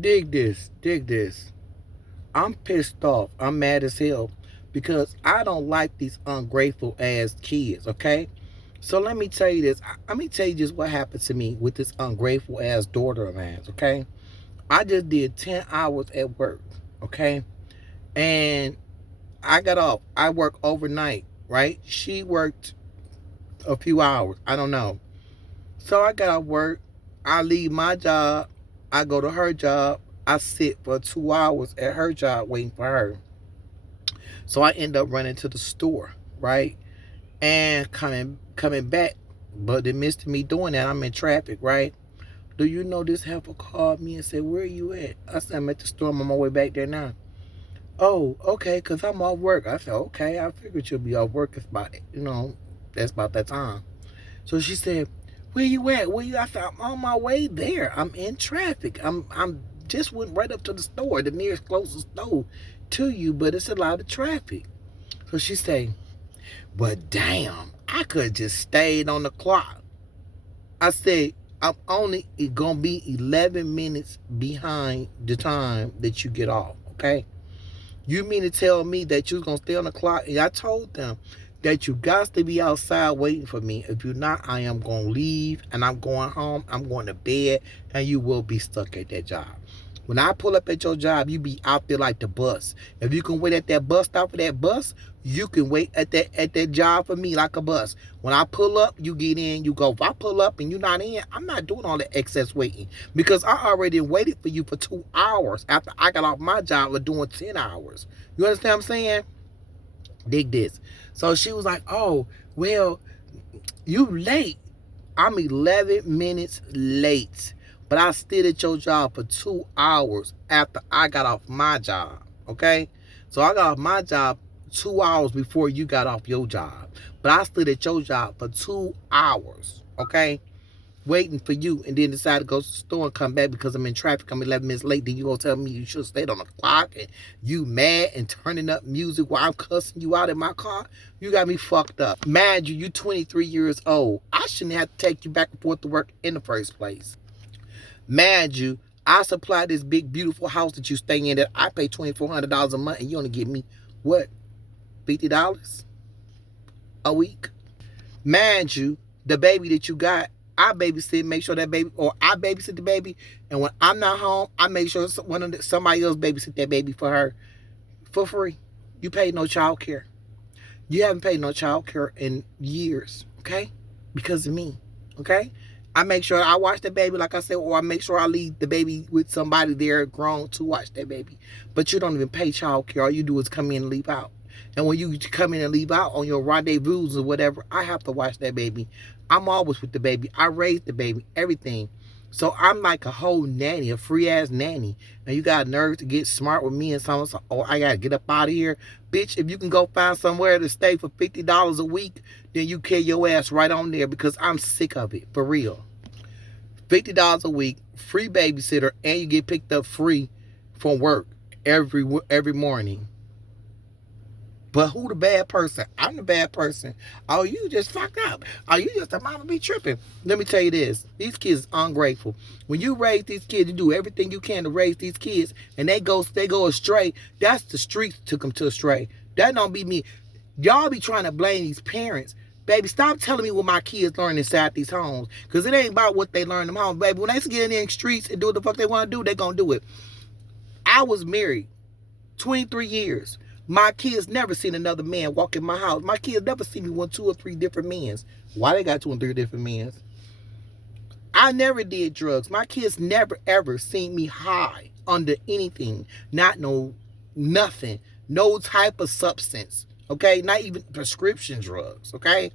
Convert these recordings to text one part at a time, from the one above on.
Dig this, dig this. I'm pissed off. I'm mad as hell because I don't like these ungrateful ass kids, okay? So let me tell you this. Let me tell you just what happened to me with this ungrateful ass daughter of mine, okay? I just did 10 hours at work, okay? And I got off. I work overnight, right? She worked a few hours. I don't know. So I got off work. I leave my job. I go to her job. I sit for 2 hours at her job waiting for her. So I end up running to the store, right? And coming back. But they missed me doing that. I'm in traffic, right? Do you know this heifer called me and said, "Where are you at?" I said, "I'm at the store. I'm on my way back there now." "Oh, okay, because I'm off work." I said, "Okay, I figured you'll be off work. It's about, that's about that time." So she said, "Where you at? Where you?" I said, "I'm on my way there. I'm in traffic. I'm just went right up to the store, the nearest closest store to you, but it's a lot of traffic." So she said, "But damn, I could just stayed on the clock." I said, "I'm only gonna be 11 minutes behind the time that you get off, okay? You mean to tell me that you was gonna stay on the clock?" And I told them that you got to be outside waiting for me. If you're not, I am gonna leave and I'm going home. I'm going to bed, and you will be stuck at that job. When I pull up at your job, you be out there like the bus. If you can wait at that bus stop for that bus, you can wait at that job for me like a bus. When I pull up, you get in, you go. If I pull up and you're not in, I'm not doing all the excess waiting because I already waited for you for 2 hours after I got off my job of doing 10 hours. You understand what I'm saying? Dig this. So she was like, "Oh, well, you late." I'm 11 minutes late, but I stayed at your job for 2 hours after I got off my job. Okay? So I got off my job 2 hours before you got off your job, but I stood at your job for 2 hours. Okay? Waiting for you, and then decide to go to the store and come back because I'm in traffic. I'm 11 minutes late. Then you gonna tell me you should have stayed on the clock and you mad and turning up music while I'm cussing you out in my car? You got me fucked up. Mad you 23 years old. I shouldn't have to take you back and forth to work in the first place. Mad you, I supply this big beautiful house that you stay in that I pay $2,400 a month, and you only give me what, $50 a week? Mind you, the baby that you got, I babysit, make sure that baby, or I babysit the baby, and when I'm not home, I make sure somebody else babysit that baby for her for free. You pay no child care. You haven't paid no child care in years, okay? Because of me, okay? I make sure I watch the baby, like I said, or I make sure I leave the baby with somebody there grown to watch that baby. But you don't even pay child care. All you do is come in and leave out. And when you come in and leave out on your rendezvous or whatever, I have to watch that baby. I'm always with the baby. I raise the baby, everything. So I'm like a whole nanny, a free ass nanny. And you got nerve to get smart with me and someone, so, "Oh, I gotta get up out of here." Bitch, if you can go find somewhere to stay for $50 a week, then you carry your ass right on there because I'm sick of it. For real. $50 a week, free babysitter, and you get picked up free from work every morning. But who the bad person? I'm the bad person. Oh, you just fucked up. Oh, you just a mama be tripping. Let me tell you this. These kids are ungrateful. When you raise these kids, you do everything you can to raise these kids, and they go astray. That's the streets took them to astray. That don't be me. Y'all be trying to blame these parents. Baby, stop telling me what my kids learn inside these homes. Because it ain't about what they learn in them homes. Baby, when they get in the streets and do what the fuck they want to do, they going to do it. I was married 23 years. My kids never seen another man walk in my house. My kids never seen me with 2 or 3 different men. Why they got 2 and 3 different men? I never did drugs. My kids never ever seen me high under anything. Not no nothing. No type of substance. Okay? Not even prescription drugs. Okay?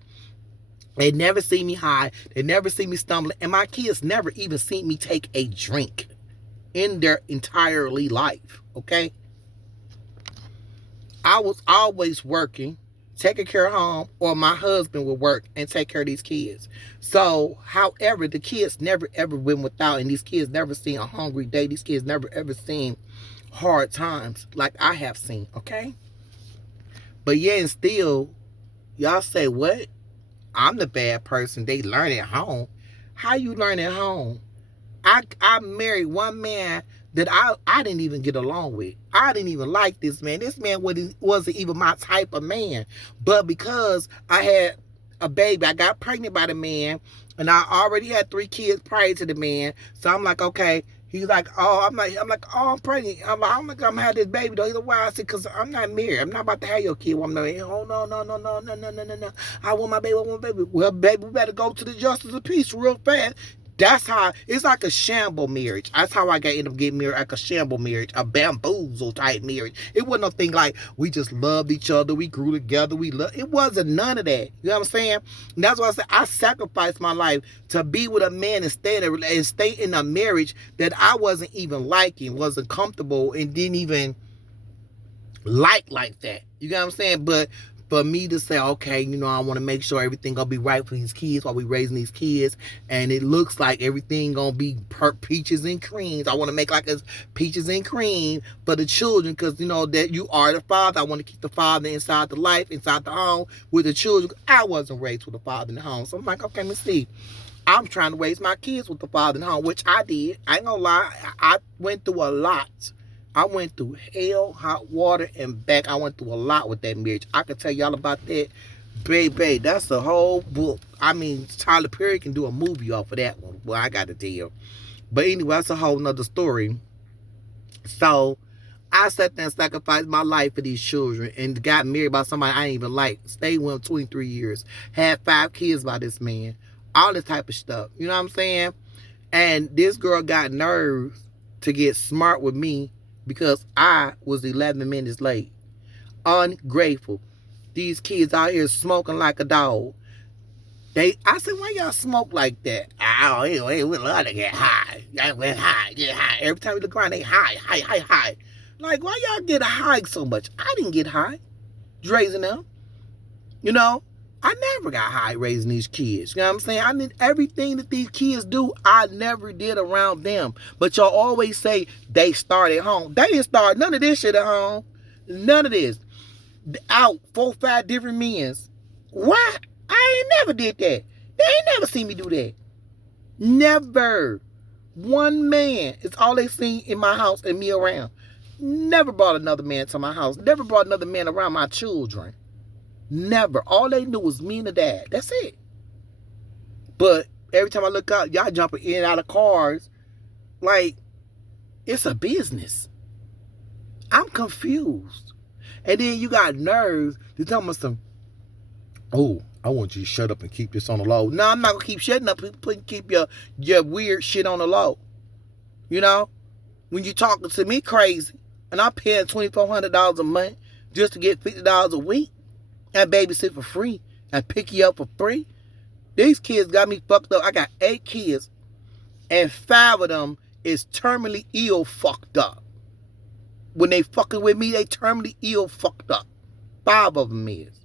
They never see me high. They never see me stumbling. And my kids never even seen me take a drink in their entirely life. Okay? I was always working, taking care of home, or my husband would work and take care of these kids. So, however, the kids never ever went without, and these kids never seen a hungry day. These kids never ever seen hard times like I have seen, okay? But yeah, and still, y'all say, "What? I'm the bad person. They learn at home." How you learn at home? I married one man that I didn't even get along with. I didn't even like this man. This man wasn't even my type of man. But because I had a baby, I got pregnant by the man, and I already had 3 kids prior to the man. So I'm like, okay. He's like, oh, oh, I'm pregnant. I'm gonna have this baby though. He's like, why? I said, cause I'm not married. I'm not about to have your kid. I'm like, oh no, no, no, no, no, no, no, no, no. I want my baby. I want my baby. Well, baby, we better go to the justice of peace real fast. That's how it's like a shamble marriage. That's how I got end up getting married, like a shamble marriage, a bamboozle type marriage. It wasn't nothing like we just loved each other, we grew together, it wasn't none of that. You know what I'm saying? And that's why I said I sacrificed my life to be with a man and stay in a marriage that I wasn't even liking, wasn't comfortable, and didn't even like that. You know what I'm saying? But for me to say, okay, I want to make sure everything gonna be right for these kids while we raising these kids, and it looks like everything gonna be peaches and creams. I want to make like it's peaches and cream for the children, because that you are the father. I want to keep the father inside the life, inside the home with the children. I wasn't raised with a father in the home, so I'm like, okay, let's see. I'm trying to raise my kids with the father in the home, which I did. I ain't gonna lie, I went through a lot. I went through hell, hot water, and back. I went through a lot with that marriage. I can tell y'all about that. Baby, that's the whole book. I mean, Tyler Perry can do a movie off of that one. Well, I got to tell. But anyway, that's a whole nother story. So, I sat there and sacrificed my life for these children and got married by somebody I didn't even like. Stayed with him 23 years. Had 5 kids by this man. All this type of stuff. You know what I'm saying? And this girl got nerves to get smart with me because I was 11 minutes late. Ungrateful. These kids out here smoking like a dog. I said, why y'all smoke like that? Oh, we love to get high. Get high. Every time we look around, they high. Like, why y'all get high so much? I didn't get high raising them. I never got high raising these kids. You know what I'm saying? I did everything that these kids do, I never did around them. But y'all always say they start at home. They didn't start none of this shit at home. None of this. Out 4 or 5 different men's. What? I ain't never did that. They ain't never seen me do that. Never. One man is all they seen in my house and me around. Never brought another man to my house. Never brought another man around my children. Never. All they knew was me and the dad. That's it. But every time I look out, y'all jumping in and out of cars like it's a business. I'm confused. And then you got nerves to tell me some, oh, I want you to shut up and keep this on the low. No, I'm not going to keep shutting up. Keep your weird shit on the low. When you talking to me crazy and I'm paying $2,400 a month just to get $50 a week, and babysit for free and pick you up for free. These kids got me fucked up. I got 8 kids and 5 of them is terminally ill fucked up. When they fucking with me, they terminally ill fucked up. 5 of them is.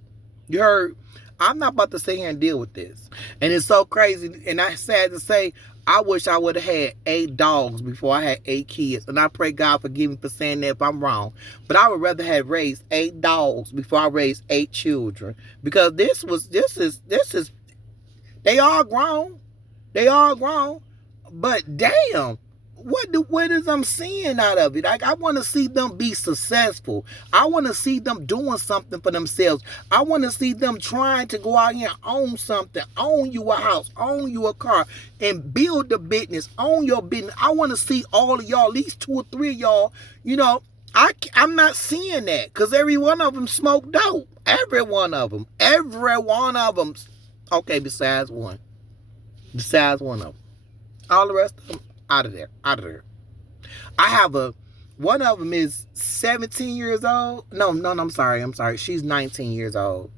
You heard? I'm not about to sit here and deal with this. And it's so crazy. And I sad to say, I wish I would have had 8 dogs before I had 8 kids. And I pray God forgive me for saying that if I'm wrong. But I would rather have raised 8 dogs before I raised 8 children. Because this is, they all grown. They all grown. But damn, what is I'm seeing out of it? Like, I want to see them be successful. I want to see them doing something for themselves. I want to see them trying to go out here and own something, own you a house, own you a car, and build the business, own your business. I want to see all of y'all, at least 2 or 3 of y'all, I'm not seeing that because every one of them smoke dope. Every one of them. Okay, besides one. Besides one of them. All the rest of them, out of there. I have one of them is 17 years old. No, I'm sorry. She's 19 years old.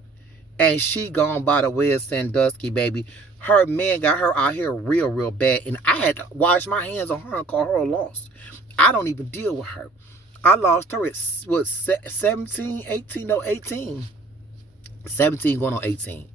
And she gone by the way of Sandusky, baby. Her man got her out here real bad. And I had to wash my hands on her and call her a loss. I don't even deal with her. I lost her at, 17, 18, no, 18. 17 going on 18.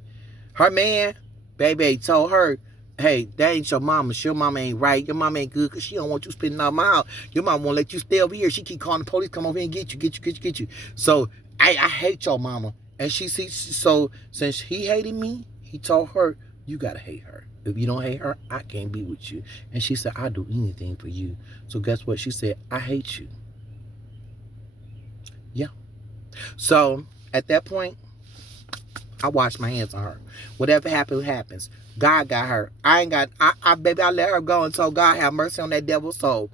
Her man, baby, told her, hey, that ain't your mama. Your mama ain't right. Your mama ain't good because she don't want you spending out my house. Your mama won't let you stay over here. She keep calling the police, come over here and get you. So I hate your mama. And so since he hated me, he told her, you gotta hate her. If you don't hate her, I can't be with you. And she said, I'll do anything for you. So guess what? She said, I hate you. Yeah. So at that point, I wash my hands on her. Whatever happens, happens. God got her. I ain't got baby, I let her go and told God have mercy on that devil's soul.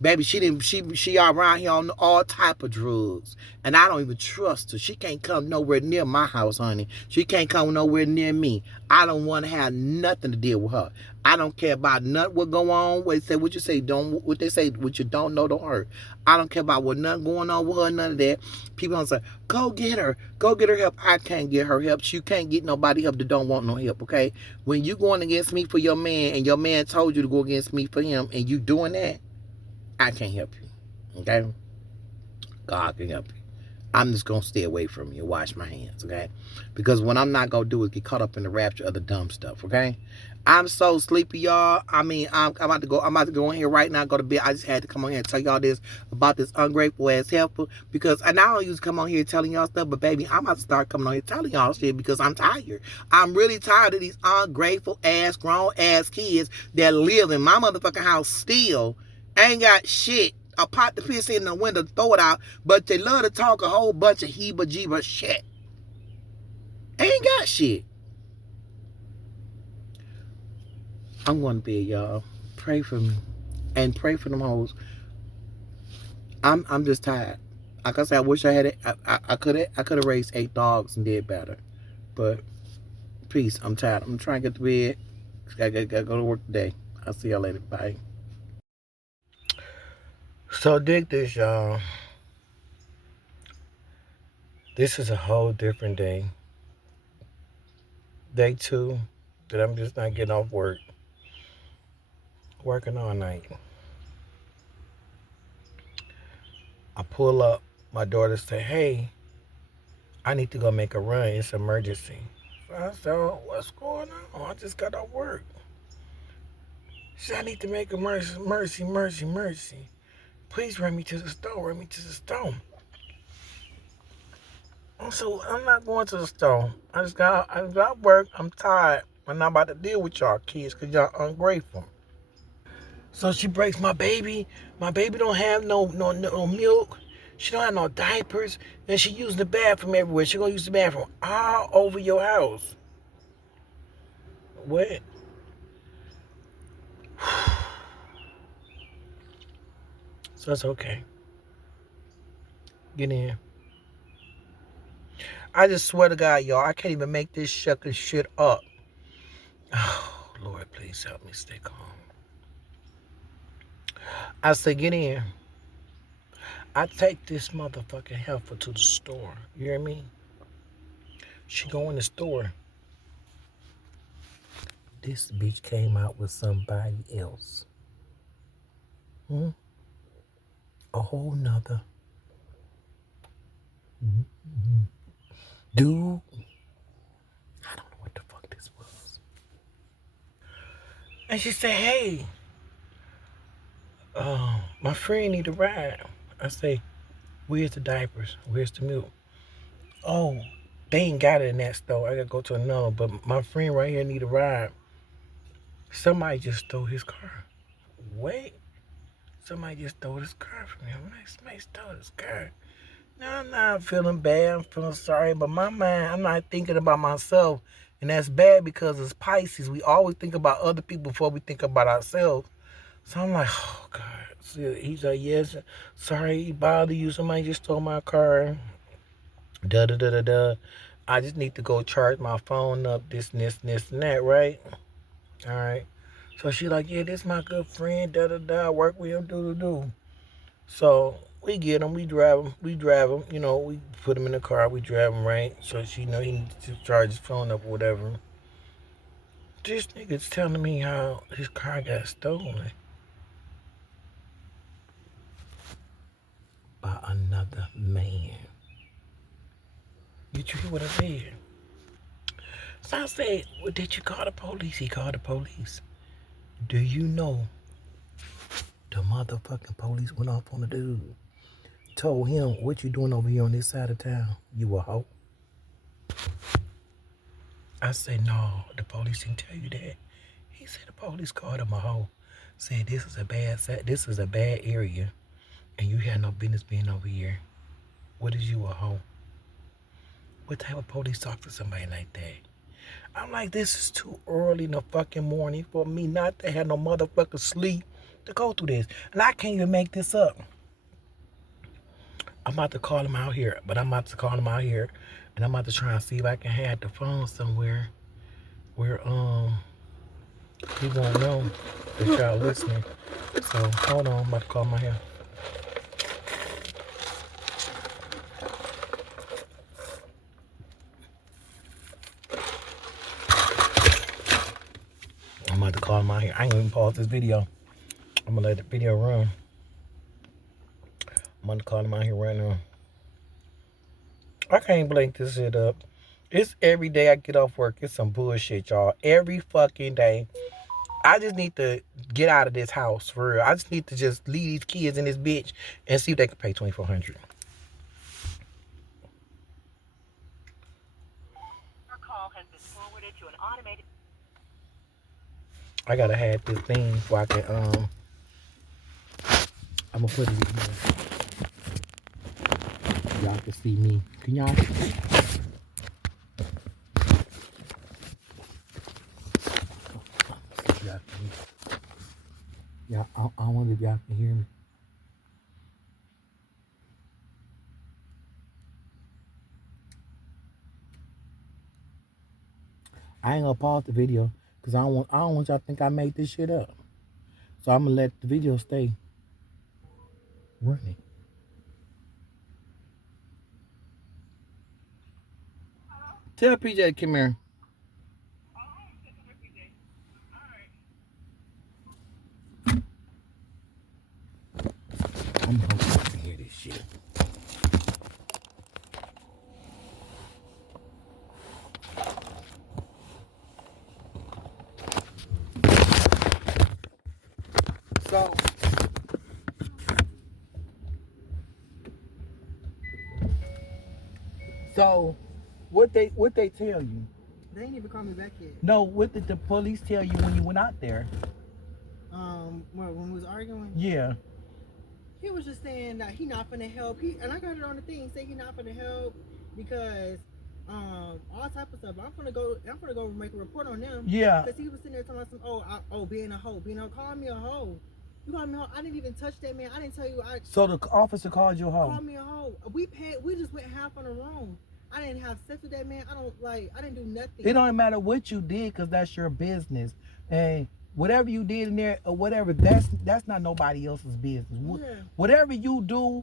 Baby, she didn't. She around here on all type of drugs, and I don't even trust her. She can't come nowhere near my house, honey. She can't come nowhere near me. I don't want to have nothing to deal with her. I don't care about nothing what go on. What you say don't. What they say what you don't know don't hurt. I don't care about what nothing going on with her. None of that. People don't say go get her. Go get her help. I can't get her help. You can't get nobody help that don't want no help. Okay. When you going against me for your man, and your man told you to go against me for him, and you doing that. I can't help you. Okay? God can help you. I'm just gonna stay away from you, wash my hands, okay? Because what I'm not gonna do is get caught up in the rapture of the dumb stuff, okay? I'm so sleepy, y'all. I mean, I'm about to go. I'm about to go in here right now. Go to bed. I just had to come on here and tell y'all this about this ungrateful ass helper because I not only used to come on here telling y'all stuff, but baby, I'm about to start coming on here telling y'all shit because I'm tired. I'm really tired of these ungrateful ass, grown ass kids that live in my motherfucking house still ain't got shit. A pot to piss in the window, throw it out, but they love to talk a whole bunch of heeba jeeba shit. Ain't got shit. I'm going to bed, y'all. Pray for me. And pray for them hoes. I'm just tired. Like I said, I wish I had it. I could have raised 8 dogs and did better. But peace. I'm tired. I'm trying to get to bed. Gotta go to work today. I'll see y'all later. Bye. So dig this, y'all. This is a whole different day. Day 2 that I'm just not getting off work. Working all night. I pull up. My daughter say, hey, I need to go make a run. It's an emergency. So I said, oh, what's going on? I just got off work. She said, I need to make a mercy. Please run me to the store. So I'm not going to the store. I just got work. I'm tired. I'm not about to deal with y'all kids because y'all ungrateful. So she breaks my baby. My baby don't have no milk. She don't have no diapers. And she using the bathroom everywhere. She gonna use the bathroom all over your house. What? So that's okay. Get in. I just swear to God, y'all, I can't even make this shucking shit up. Oh, Lord, please help me stay calm. I said, get in. I take this motherfucking heifer to the store. You hear me? She go in the store. This bitch came out with somebody else. A whole nother dude. I don't know what the fuck this was. And she said, hey, my friend need a ride. I say, where's the diapers? Where's the milk? Oh, they ain't got it in that store. I gotta go to another. But my friend right here need a ride. Somebody just stole his car. Wait. Somebody just stole his car from him. Somebody stole his car. Now I'm not feeling bad. I'm feeling sorry. But my mind, I'm not thinking about myself. And that's bad because as Pisces, we always think about other people before we think about ourselves. So I'm like, oh, God. So he's like, yes, sorry he bothered you. Somebody just stole my car. Da. I just need to go charge my phone up, this, and that, right? All right. So she like, yeah, this my good friend, work with him, do. So we get him, we drive him, we put him in the car, we drive him, right? So she know he needs to charge his phone up or whatever. This nigga's telling me how his car got stolen by another man. Did you hear what I said? So I said, well, did you call the police? He called the police. Do you know the motherfucking police went off on the dude? Told him, what you doing over here on this side of town? You a hoe? I said, no, the police didn't tell you that. He said the police called him a hoe. Said this is a bad area, and you had no business being over here. What is you, a hoe? What type of police talk to somebody like that? I'm like, this is too early in the fucking morning for me not to have no motherfucking sleep to go through this. And I can't even make this up. I'm about to call him out here, and I'm about to try and see if I can have the phone somewhere where he won't know that y'all listening. So hold on, I'm about to call him out here. I'm about to call him out here. I ain't even pause this video. I'm gonna let the video run. I'm about to call him out here right now. I can't blink this shit up. It's every day I get off work. It's some bullshit, y'all. Every fucking day. I just need to get out of this house, for real. I just need to just leave these kids in this bitch and see if they can pay $2,400. Your call has been forwarded to an automated... I gotta have this thing so I can, I'm gonna put it in here. Y'all can see me. Can y'all? Yeah, I wonder if y'all can hear me. I ain't gonna pause the video because I don't want y'all to think I made this shit up. So I'm gonna let the video stay running. Tell PJ to come here. I'm hoping you can hear this shit. So what they tell you? They ain't even called me back yet. No, what did the police tell you when you went out there? When we was arguing? Yeah. He was just saying that he not finna help. And I got it on the thing, say he not finna help because all type of stuff. I'm finna go make a report on them. Yeah. Because he was sitting there talking about some being a hoe. Call me a hoe. You called me a hoe. I didn't even touch that man. I didn't tell you So the officer called you a hoe? Called me a hoe. We just went half on the room. I didn't have sex with that man. I didn't do nothing. It don't matter what you did because that's your business. And whatever you did in there or whatever, that's not nobody else's business. Yeah. Whatever you do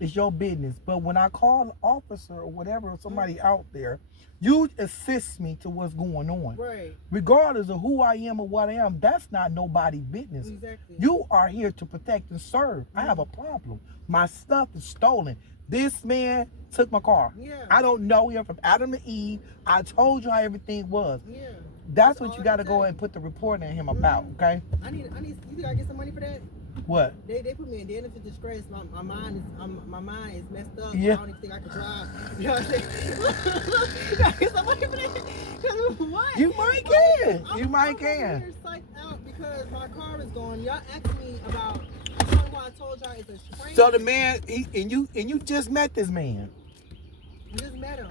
is your business. But when I call an officer or whatever, or somebody out there, you assist me to what's going on. Right. Regardless of who I am or what I am, that's not nobody's business. Exactly. You are here to protect and serve. I have a problem. My stuff is stolen. This man took my car. Yeah. I don't know him from Adam to Eve. I told you how everything was. Yeah. That's what you got to go and put the report on him about, okay? I need. You think I get some money for that? What? They put me in danger for disgrace. My mind is messed up. Yeah. I don't even think I can drive. You know what I'm saying? I get some money for that. What? You might can. You might can. I'm psyched out because my car is gone. Y'all asked me about. I told y'all it's a train. So the man, you just met this man. I just met him.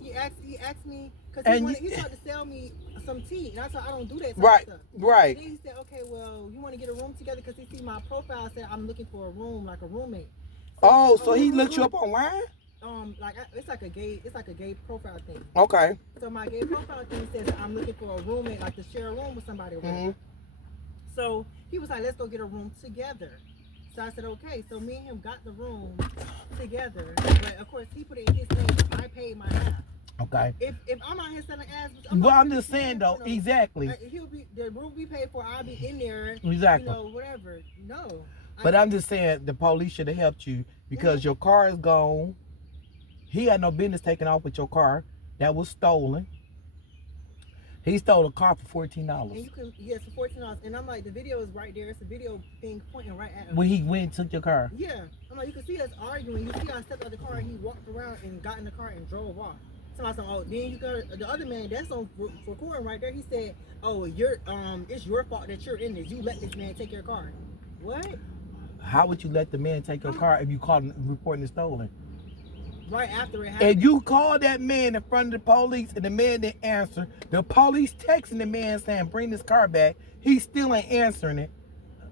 He asked me because he tried to sell me some tea, and I told I don't do that. Right, stuff. right. And then he said, "Okay, well, you want to get a room together?" Because he see my profile said I'm looking for a room, like a roommate. So he looked you up online? It's like a gay profile thing. Okay. So my gay profile thing says I'm looking for a roommate, like to share a room with somebody. Mm-hmm. So he was like, "Let's go get a room together." So I said, okay. So me and him got the room together. But of course, he put it in his name. I paid my half. Okay. If I'm out here selling ass, I'm just saying though, exactly. The room we paid for. I'll be in there. Exactly. You know, whatever. No. But I'm just saying the police should have helped you because your car is gone. He had no business taking off with your car. That was stolen. He stole a car for $14. And for $14. And I'm like, the video is right there. It's a video thing pointing right at him. When he went and took your car? Yeah. I'm like, you can see us arguing. You see I stepped out of the car and he walked around and got in the car and drove off. Somebody said, oh, then you got the other man that's on recording right there. He said, oh, it's your fault that you're in this. You let this man take your car. What? How would you let the man take your car if you called him reporting it stolen? Right after it happened. And you called that man in front of the police and the man didn't answer. The police texting the man saying, bring this car back. He still ain't answering it.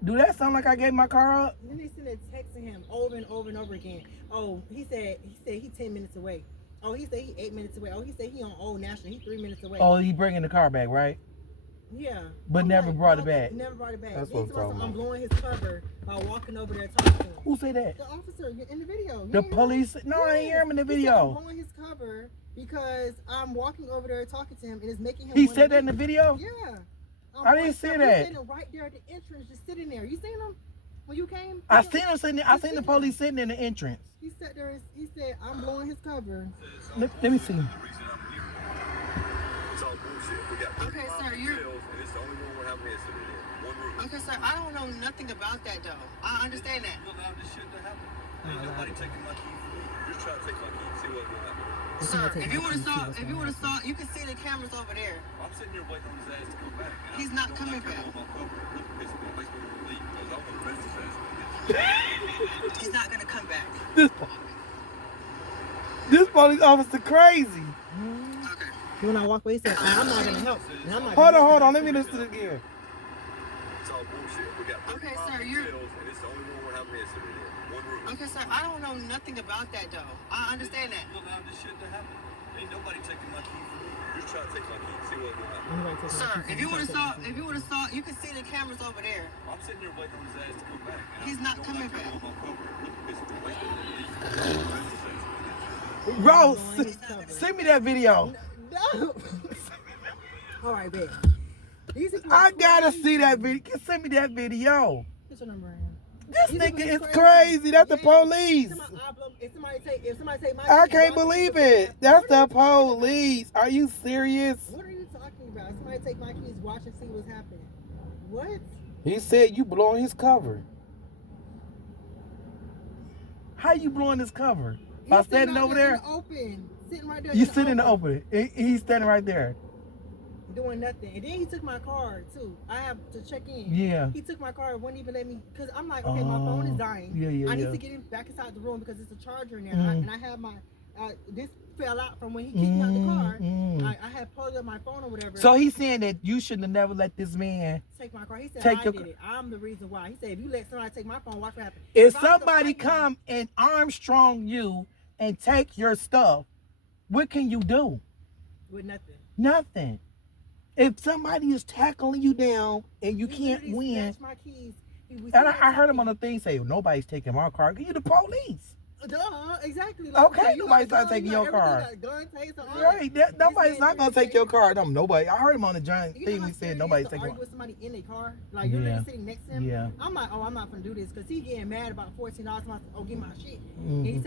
Do that sound like I gave my car up? Then they send a text to him over and over and over again. Oh, he said he 10 minutes away. Oh, he said he 8 minutes away. Oh, he said he on Old National. He 3 minutes away. Oh, he bringing the car back, right? Yeah. But never brought it back. Never brought it back. That's what I'm talking about. I'm blowing his cover by walking over there talking to him. Who said that? The officer in the video. The police? No, I ain't hear him in the video. I'm blowing his cover because I'm walking over there talking to him and it's making him. He said that in the video? Yeah. I didn't see that. He's right there at the entrance, just sitting there. You seen him when you came? I seen him sitting there. I seen the police sitting in the entrance. He sat there and he said, I'm blowing his cover. Let me see. Okay, sir, Okay, sir, I don't know nothing about that though. I understand that. You allowed this shit to happen. Ain't nobody taking my key from me. Just try to take my key. See what's gonna happen. Sir, if you would have saw, you can see the cameras over there. I'm sitting here waiting on his ass to come back. He's not coming back. He's not gonna come back. This police officer crazy. Okay. When I walk away, he said, I'm not gonna help. Hold on. Let me listen to it again. It's all bullshit. We got okay, sir, and it's the only one we're having this in one room. Okay, sir, I don't know nothing about that though. I understand that. You allowed this shit to happen. Ain't nobody taking my key from me. Just try to take my key. See what's gonna happen. Sir, if you would have saw, you can see the cameras over there. I'm sitting here waiting on his ass to come back. He's not coming back. Rose, send me that video. No. All right, babe. I gotta see that video. Send me that video. What's your number? This nigga is crazy. That's the police. If somebody take my I can't believe it. That's the police. Are you serious? What are you talking about? Somebody take my keys, watch and see what's happening. What? He said you blowing his cover. How you blowing his cover? By standing over there? Open. Sitting right there. You sitting in the open. He's standing right there. Doing nothing. And then he took my card too. I have to check in. Yeah. He took my card, wouldn't even let me, because I'm like, okay, my phone is dying. I need to get him back inside the room because it's a charger in there. And I have my, this fell out from when he kicked me out the car. I had plugged up my phone or whatever. So he's saying that you should have never let this man take my car. He said I did it. I'm the reason why. He said if you let somebody take my phone, watch what happens. If somebody come and Armstrong you and take your stuff, what can you do? With nothing. Nothing. If somebody is tackling you down and you can't win, my keys. And I heard him on the thing say, nobody's taking my car. You the police. Duh, exactly. Like, okay, nobody's not taking your car. Right, nobody's not gonna take your car. No, nobody. I heard him on the giant thing. He said nobody's taking. Argue with somebody in a car, like you're literally sitting next to him. Yeah. I'm like, oh, I'm not gonna do this because he getting mad about $14. Oh, give my shit. And he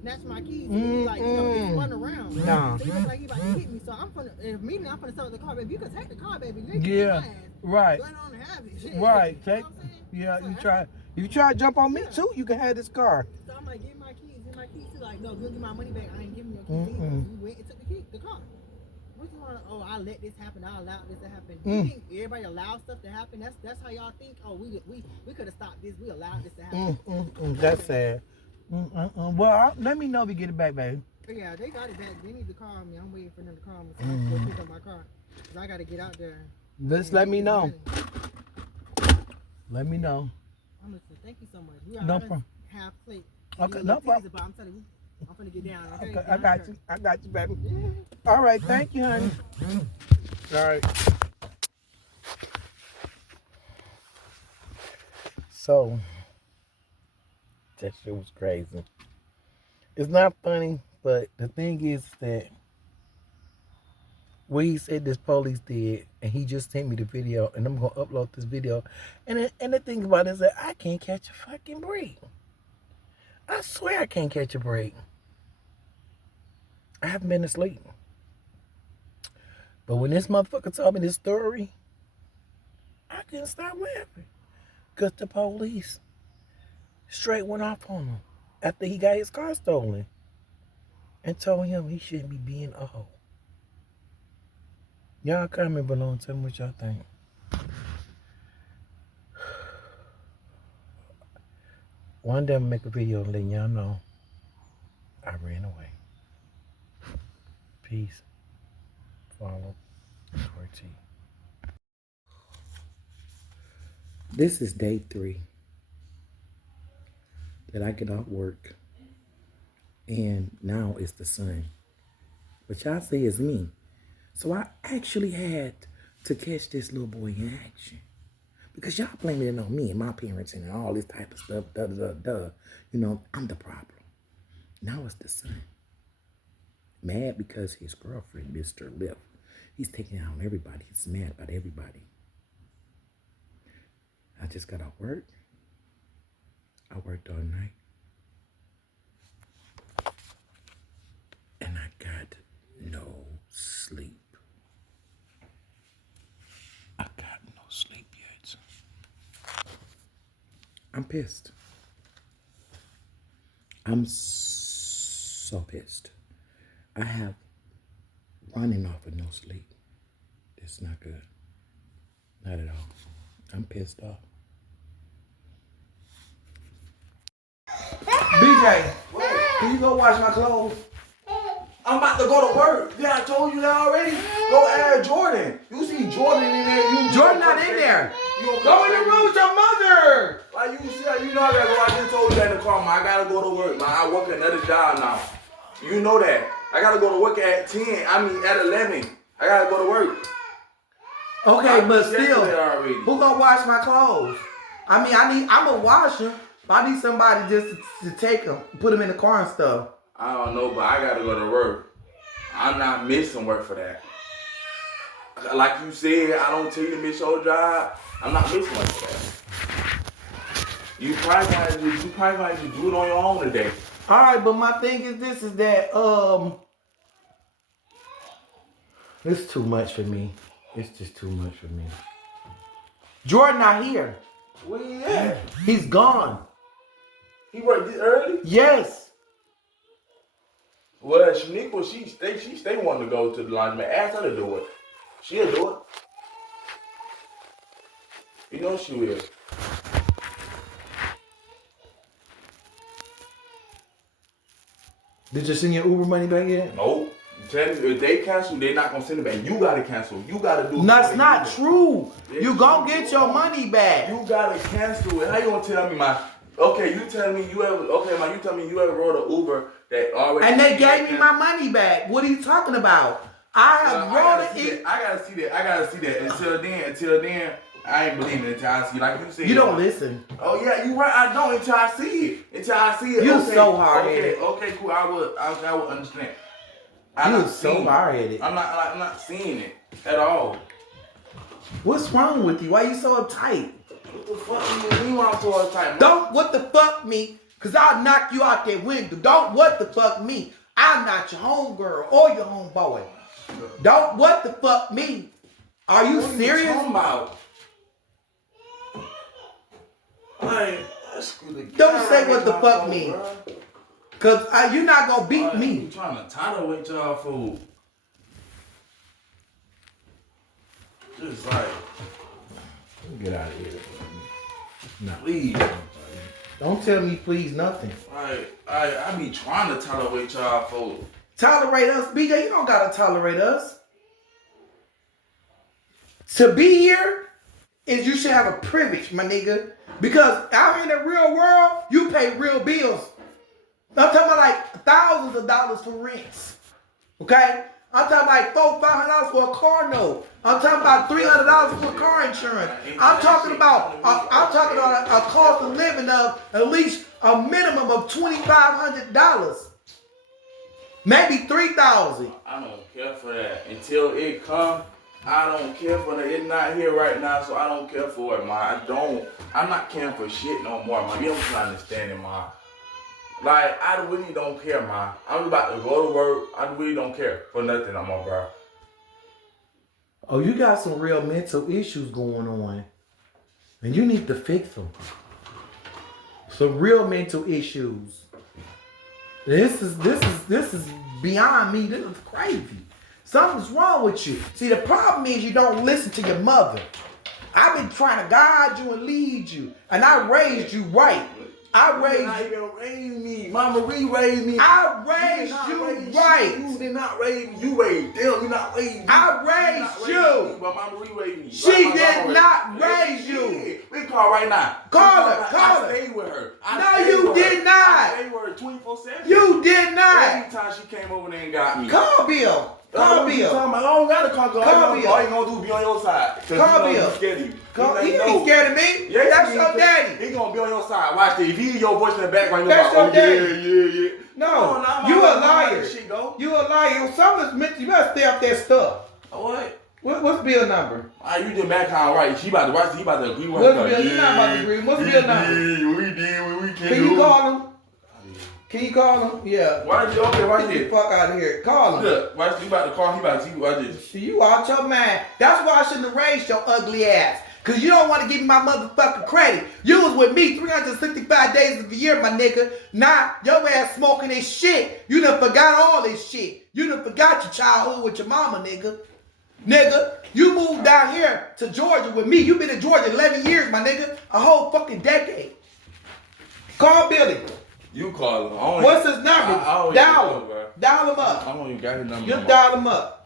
snatched my keys. And he's like, just run around. Nah. So he looks like he about to hit me. So I'm immediately I'm gonna sell the car, baby. You can take the car, baby. You ain't yeah. Right. Go on and have it. Shit. Right. Take. Yeah. You try to jump on me too. You can have this car. So I'm like, give my keys. He's like, no, give me my money back. I ain't giving you your keys. You went and took the car. What's wrong? Oh, I let this happen. I allowed this to happen. You think everybody allows stuff to happen? That's how y'all think? Oh, we could have stopped this. We allowed this to happen. That's sad. Well, let me know if you get it back, baby. Yeah, they got it back. They need to call me. I'm waiting for them to call me so I can go pick up my car. Cause I gotta get out there. Just let me know. Let me know. I'm listening. Thank you so much. We are no problem. Half plate. Okay, no problem. I'm telling you, I'm gonna get down. Okay, I got you, baby. Yeah. All right, thank you, honey. All right. So that shit was crazy. It's not funny, but the thing is that what he said this police did, and he just sent me the video, and I'm gonna upload this video. And the thing about it is that I can't catch a fucking break. I swear I can't catch a break. I haven't been asleep. But when this motherfucker told me this story, I couldn't stop laughing. Because the police straight went off on him after he got his car stolen. and told him he shouldn't be being a hoe. Y'all comment below and tell me what y'all think. One day I'm gonna make a video letting y'all know I ran away. Peace. Follow Twerktee. This is day 3 that I get off work, and now it's the sun. But y'all say it's me. So I actually had to catch this little boy in action. Because y'all blaming it on me and my parents and all this type of stuff. You know, I'm the problem. Now it's the son. Mad because his girlfriend, Mr. Lip, he's taking out on everybody. He's mad about everybody. I just got off work. I worked all night. And I got no sleep. I got no sleep yet. I'm pissed. I'm so pissed. I have running off with no sleep. It's not good. Not at all. I'm pissed off. BJ, can you go wash my clothes? I'm about to go to work. Yeah, I told you that already. Go add Jordan. You see Jordan in there. Jordan not in there. Go in the room with your mother. Like you said, you know I gotta go. I just told you that in the car, man. I gotta go to work, man. I work another job now. You know that. I gotta go to work at 10. I mean at 11. I gotta go to work. Okay, but still, who gonna wash my clothes? I mean, I'm a washer. But I need somebody just to take them, put them in the car and stuff. I don't know, but I gotta go to work. I'm not missing work for that. Like you said, I don't tell you to miss your job. I'm not missing work for that. You probably gotta just do it on your own today. All right, but my thing is this: is that it's too much for me. It's just too much for me. Jordan not here. Where he at? He's gone. He worked this early? Yes. Well, Shaniqua, she stay wanting to go to the laundromat. Ask her to do it. She'll do it. You know she will. Did you send your Uber money back yet? Nope. Tell me, if they cancel, they're not gonna send it back. You gotta cancel. You gotta do it. That's not true. Yes, You gonna get your money back. You gotta cancel it. How you gonna tell me, man? Okay, you tell me you ever. Okay, man, you tell me you ever rode an Uber that already. And they gave me my money back. What are you talking about? I have rode it. I gotta see that. I gotta see that. Until then, I ain't believing it until I see. Like you said. You don't listen. Oh yeah, you right. I don't until I see it. Until I see it. You okay, so hard-headed. Okay, cool. I would understand. You so hard-headed. I'm not seeing it at all. What's wrong with you? Why you so uptight? What the fuck you mean when I'm so uptight? Don't what the fuck me, cause I'll knock you out that window. Don't what the fuck me. I'm not your homegirl or your homeboy. Don't what the fuck me. Are you what serious? What are you talking about? Don't say what the fuck me. Cause you're not gonna beat me. You trying to tolerate y'all fool? Just like, Get out of here. No. please. Don't tell me please nothing. I be trying to tolerate y'all fool. Tolerate us, BJ. You don't gotta tolerate us. To be here is you should have a privilege, my nigga. Because out in the real world, you pay real bills. I'm talking about like thousands of dollars for rents. Okay? I'm talking like $400-500 for a car note. I'm talking about $300 for car insurance. I'm talking about a cost of living of at least a minimum of $2,500, maybe $3,000. I don't care for that until it come. I don't care for that. It's not here right now, so I don't care for it, man. I'm not caring for shit no more, man. You don't understand it, man. Like, I really don't care, man. I'm about to go to work. I really don't care for nothing no more, bro. Oh, you got some real mental issues going on. And you need to fix them. Some real mental issues. This is beyond me. This is crazy. Something's wrong with you. See, the problem is you don't listen to your mother. I've been trying to guide you and lead you, and I raised you right. I raised you. You did not even raise me. Mama Marie raised me. I raised you right. You did not raise me. You raised them. You not raised me. I raised you. But Mama Marie raised me. She did not raise you. We call her right now. Call her. Call her. I stayed with her. No, you did not. I stayed with her 24/7. You did not. Every time she came over there and got me. Call Bill. Call Bill. I don't gotta call Bill. Call Bill. All you gonna do is be on your side. Call Bill. He's scared of you. He ain't scared of me. Yes, That's your daddy. He gonna be on your side. Watch this. If he hear your voice in the background, he's That's gonna your be like, daddy. yeah. No, you a liar. You a liar. You better stay up that stuff. What? What's Bill's number? You did background right. She about to watch. He about to agree with What's her. Bill? You're not about to agree. What's Bill's number? We did what we can. Can you call him? Can you call him? Yeah. Why did you? Okay, watch Get the this. fuck out of here. Call him. Look, watch. You about to call. He about to see. Watch this. You out your mind. That's why I shouldn't have raised your ugly ass. Cause you don't want to give me my motherfucking credit. You was with me 365 days of the year, my nigga. Now, your ass smoking this shit. You done forgot all this shit. You done forgot your childhood with your mama, nigga. Nigga, you moved down here to Georgia with me. You been in Georgia 11 years, my nigga. A whole fucking decade. Call Billy. You call him. What's his number? Dial him. Dial him up. I don't even got his number. You dial him up.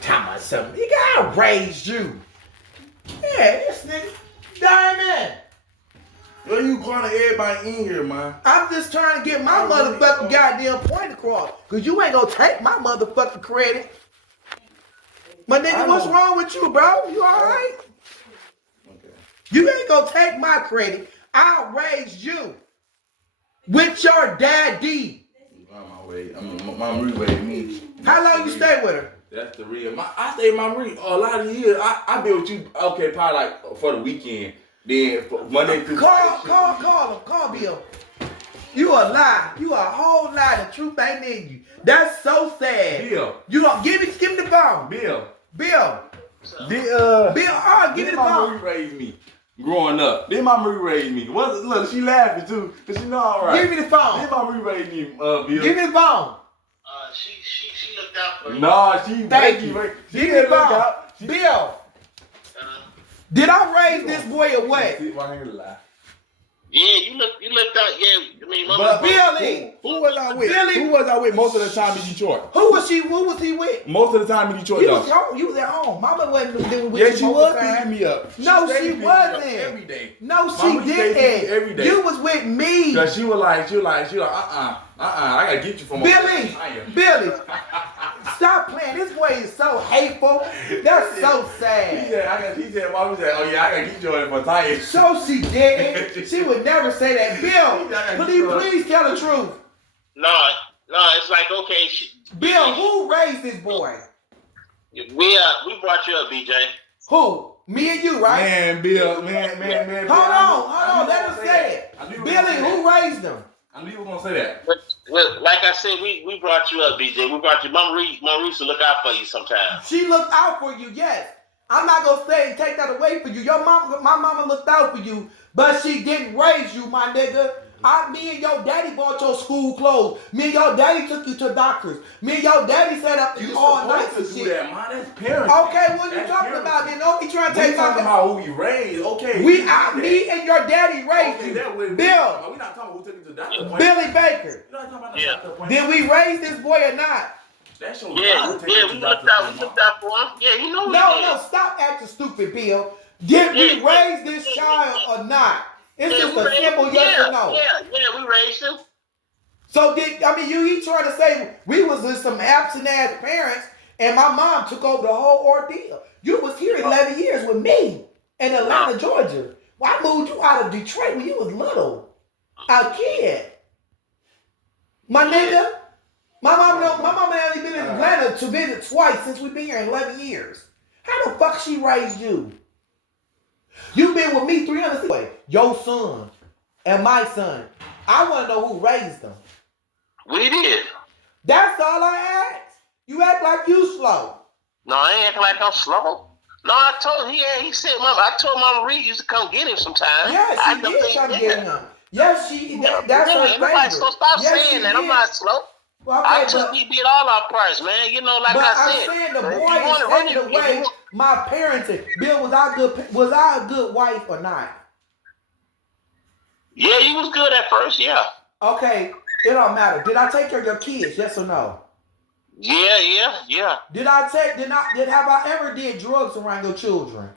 Tell me something. You gotta raise you. Yeah, this nigga. Diamond. Yo, you calling everybody in here, man? I'm just trying to get my motherfucking goddamn point across. Cause you ain't gonna take my motherfucking credit. My nigga, what's wrong with you, bro? You alright? Okay. You ain't gonna take my credit. I raised you. With your daddy. On my way. I mean, Mama Marie raised me. How long you stay with her? That's the real. I stayed with Mama Marie a lot of years. I been with you, okay, probably like for the weekend. Then for Monday through Friday. Call Bill. You a lie. You a whole lie. The truth ain't in you. That's so sad. Bill. You don't give me the phone. Bill. Bill, give me the Mama phone. Marie raised me. Growing up. Then Mama Marie raised me. Look, she laughing too. Cause she know all right. Give me the phone. Then Mama Marie raised me, Bill. Give me the phone. She looked out for you. Nah, she Thank you. She Give me didn't the look phone. out. Bill, did I raise this boy away? Sit right here and lie. Yeah, you looked out. Yeah, I mean, But Billy. Who was I with? Billy. Who was I with most of the time in Detroit? Who was he with? Most of the time in Detroit, You though. was home. You was at home. Mama wasn't doing with Yeah, you she most was of the time. picking me up. No, stayed she picking me up wasn't. every day. No, Mama she used to stay picking me every didn't. day. You was with me. Cause she was like, I gotta get you from Billy, stop playing. This boy is so hateful. That's so sad. He said, Mom said, oh yeah, I gotta get you on it for tires. So she didn't. She would never say that. Bill, please tell the truth. No, it's like, okay. Bill, who raised this boy? We brought you up, BJ. Who? Me and you, right? Man, Bill, man. Hold on. Let him say it. Billy, who raised him? I knew you were gonna say that. Well, like I said, we brought you up, BJ. We brought you. Mama Reese to look out for you sometimes. She looked out for you, yes. I'm not gonna say take that away for you. My mama looked out for you, but she didn't raise you, my nigga. Me and your daddy bought your school clothes. Me and your daddy took you to doctors. Me and your daddy set up you all night to for do shit. that, man. That's parenting. Okay, what you talking about then? Don't be trying to We take talking something. about who we raised. Okay. Me and your daddy raised you. Bill. We're not talking about who took you to the doctor. Billy Baker. You're not talking about Yeah. the doctor. Did we raise this boy or not? That's your Yeah, doctor taking you to we the looked doctor. out for him. Yeah, you know. No, stop acting stupid, Bill. Did we raise this child or not? It's just a simple yes or no. Yeah, we raised him. So he tried to say we was just some absent ass parents and my mom took over the whole ordeal. You was here 11 years with me in Atlanta, Georgia. Well, I moved you out of Detroit when you was little. A kid. My nigga. My mom only been in Atlanta to visit twice since we've been here in 11 years. How the fuck she raised you? You've been with me 300 ways. Your son and my son. I want to know who raised them. We did. That's all I asked. You act like you slow. No, I ain't acting like I'm slow. No, I told him. He said, Mama. I told Mama Reed used to come get him sometime. Yeah, she did come get him. Yes, she. That's Yeah, her ain't nobody slow. favorite. Stop Yes, saying she that. I'm not did. slow. I Okay, took we did all our parts, man. You know, like but I I'm said, saying the if boy you is want to taking really, if you away want, my parenting. Bill, was I a good wife or not? yeah, you was good at first, yeah. Okay, it don't matter. Did I take care of your kids? Yes or no? Yeah. Have I ever did drugs around your children?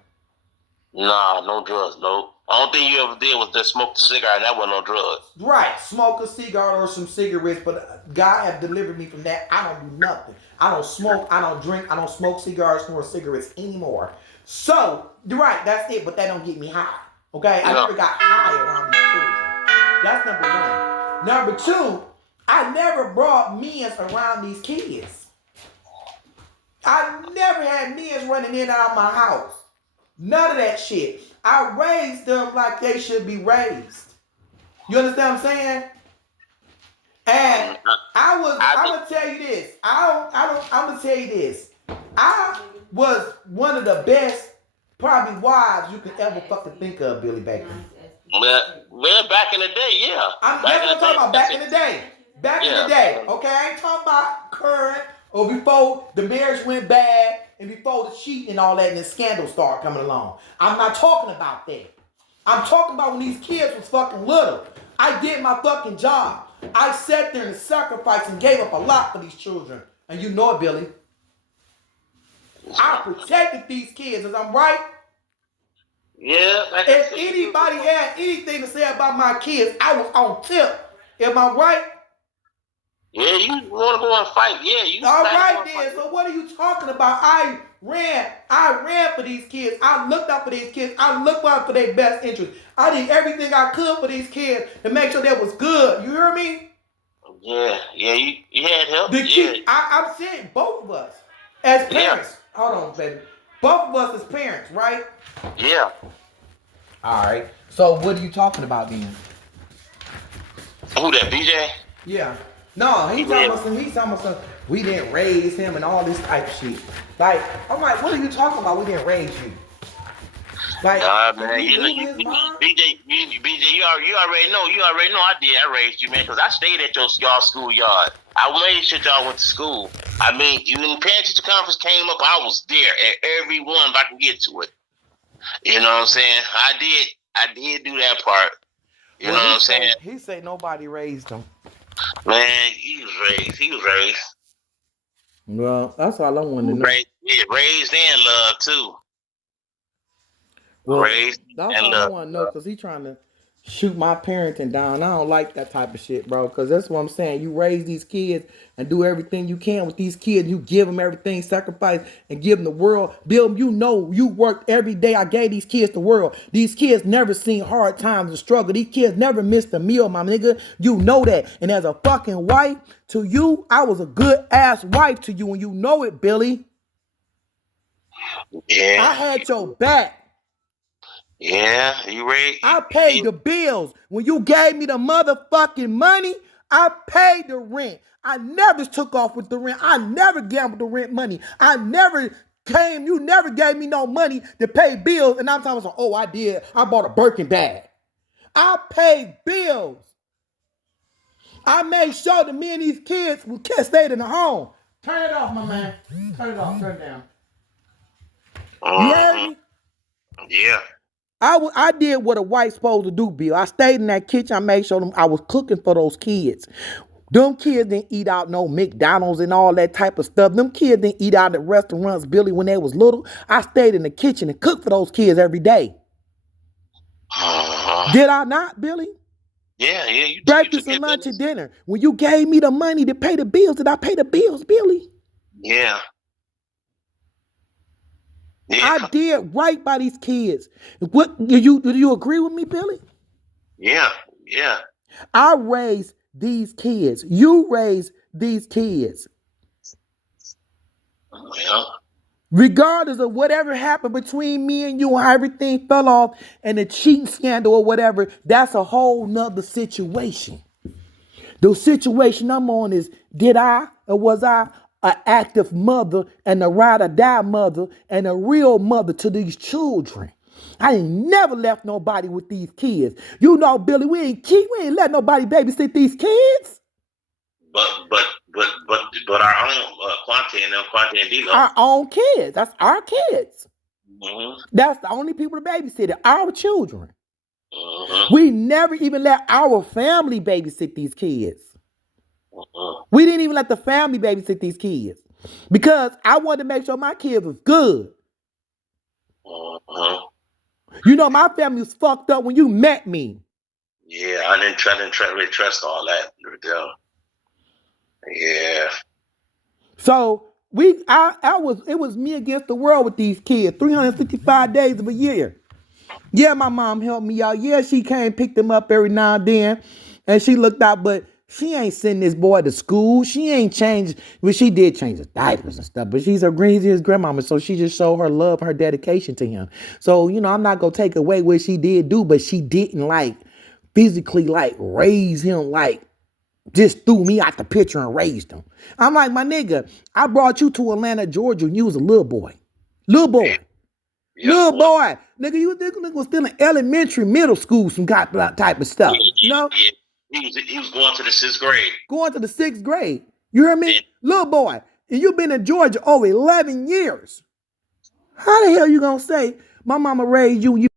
Nah, no drugs, no. Only thing you ever did was just smoke the cigarette, and that wasn't no drugs. Right, smoke a cigar or some cigarettes, but God have delivered me from that. I don't do nothing. I don't smoke, I don't drink, I don't smoke cigars nor cigarettes anymore. So, right, that's it, but that don't get me high. Okay? I Yeah. never got high around these children. That's number one. Number two, I never brought men around these kids. I never had men running in and out of my house. None of that shit. I raised them like they should be raised. You understand what I'm saying? And I'm gonna tell you this. I'm gonna tell you this. I was one of the best, probably wives you could ever fucking think of, Billy Baker. Well, back in the day, yeah. That's what I'm talking about. Back in the day. Back in the day. Yeah. Okay, I ain't talking about current or before the marriage went bad and before the cheating and all that and the scandal started coming along. I'm not talking about that. I'm talking about when these kids was fucking little. I did my fucking job. I sat there and sacrificed and gave up a lot for these children. And you know it, Billy. I protected these kids, as I'm right. Yeah. If anybody had anything to say about my kids, I was on tip. Am I right? Yeah, you want to go and fight? Yeah, you. All right then. So what are you talking about? I ran for these kids. I looked out for these kids. I looked out for their best interest. I did everything I could for these kids to make sure that was good. You hear me? Yeah. You had help. I'm saying both of us as parents. Yeah. Hold on, baby. Both of us as parents, right? Yeah. All right. So what are you talking about then? Who that, BJ? Yeah. No, he's talking about some, we didn't raise him and all this type of shit. Like, I'm like, what are you talking about? We didn't raise you. Like, man, BJ, you already know I did. I raised you, man, because I stayed at y'all schoolyard. I made sure y'all went to school. I mean, when the parent teacher conference came up, I was there at every one if I can get to it. You know what I'm saying? I did do that part. You know what I'm saying? He said nobody raised him. Man, he was raised. Well, that's all I wanted to know. Raised and loved too. Well, that's all I want to know because he trying to shoot my parenting down. I don't like that type of shit, bro. Because that's what I'm saying. You raise these kids and do everything you can with these kids. You give them everything, sacrifice, and give them the world. Bill, you know you worked every day. I gave these kids the world. These kids never seen hard times and struggle. These kids never missed a meal, my nigga. You know that. And as a fucking wife to you, I was a good ass wife to you, and you know it, Billy. Yeah. I had your back. Yeah, you ready? I paid the bills. When you gave me the motherfucking money, I paid the rent. I never took off with the rent. I never gambled the rent money. You never gave me no money to pay bills. And I'm talking about, oh, I did. I bought a Birkin bag. I paid bills. I made sure that me and these kids stayed in the home. Turn it off, my man. Turn it off. Turn it down. You heard me? Yeah. I did what a wife's supposed to do, Bill. I stayed in that kitchen. I made sure I was cooking for those kids. Them kids didn't eat out no McDonald's and all that type of stuff. Them kids didn't eat out at restaurants, Billy, when they was little. I stayed in the kitchen and cooked for those kids every day. Did I not, Billy? Yeah. Breakfast and lunch and dinner. When you gave me the money to pay the bills, did I pay the bills, Billy? Yeah. I did right by these kids. What do you agree with me, Billy? Yeah. I raised these kids. You raised these kids. Well, regardless of whatever happened between me and you and how everything fell off and the cheating scandal or whatever, that's a whole nother situation. The situation I'm on is, did I or was I an active mother and a ride or die mother and a real mother to these children? I ain't never left nobody with these kids. You know, Billy, we ain't let nobody babysit these kids. But our own Quante and Dino. Our own kids. That's our kids. Mm-hmm. That's the only people to babysit it, our children. Mm-hmm. We never even let our family babysit these kids. Mm-hmm. We didn't even let the family babysit these kids because I wanted to make sure my kids was good. Mm-hmm. You know, my family was fucked up when you met me. Yeah, I didn't really trust all that. Yeah. So it was me against the world with these kids, 365 days of a year. Yeah, my mom helped me out. Yeah, she came pick them up every now and then, and she looked out, but she ain't sending this boy to school. She ain't changed. Well, she did change his diapers and stuff, but she's his grandmama, so she just showed her love, her dedication to him. So, you know, I'm not gonna take away what she did do, but she didn't physically raise him, just threw me out the picture and raised him. I'm like, my nigga, I brought you to Atlanta, Georgia, and you was a little boy. Little boy. Yeah, little boy. Nigga, nigga was still in elementary, middle school, some type of stuff. You know? Yeah. He was going to the 6th grade. Going to the 6th grade. You hear me? Yeah. Little boy. And you've been in Georgia over 11 years. How the hell you gonna say my mama raised you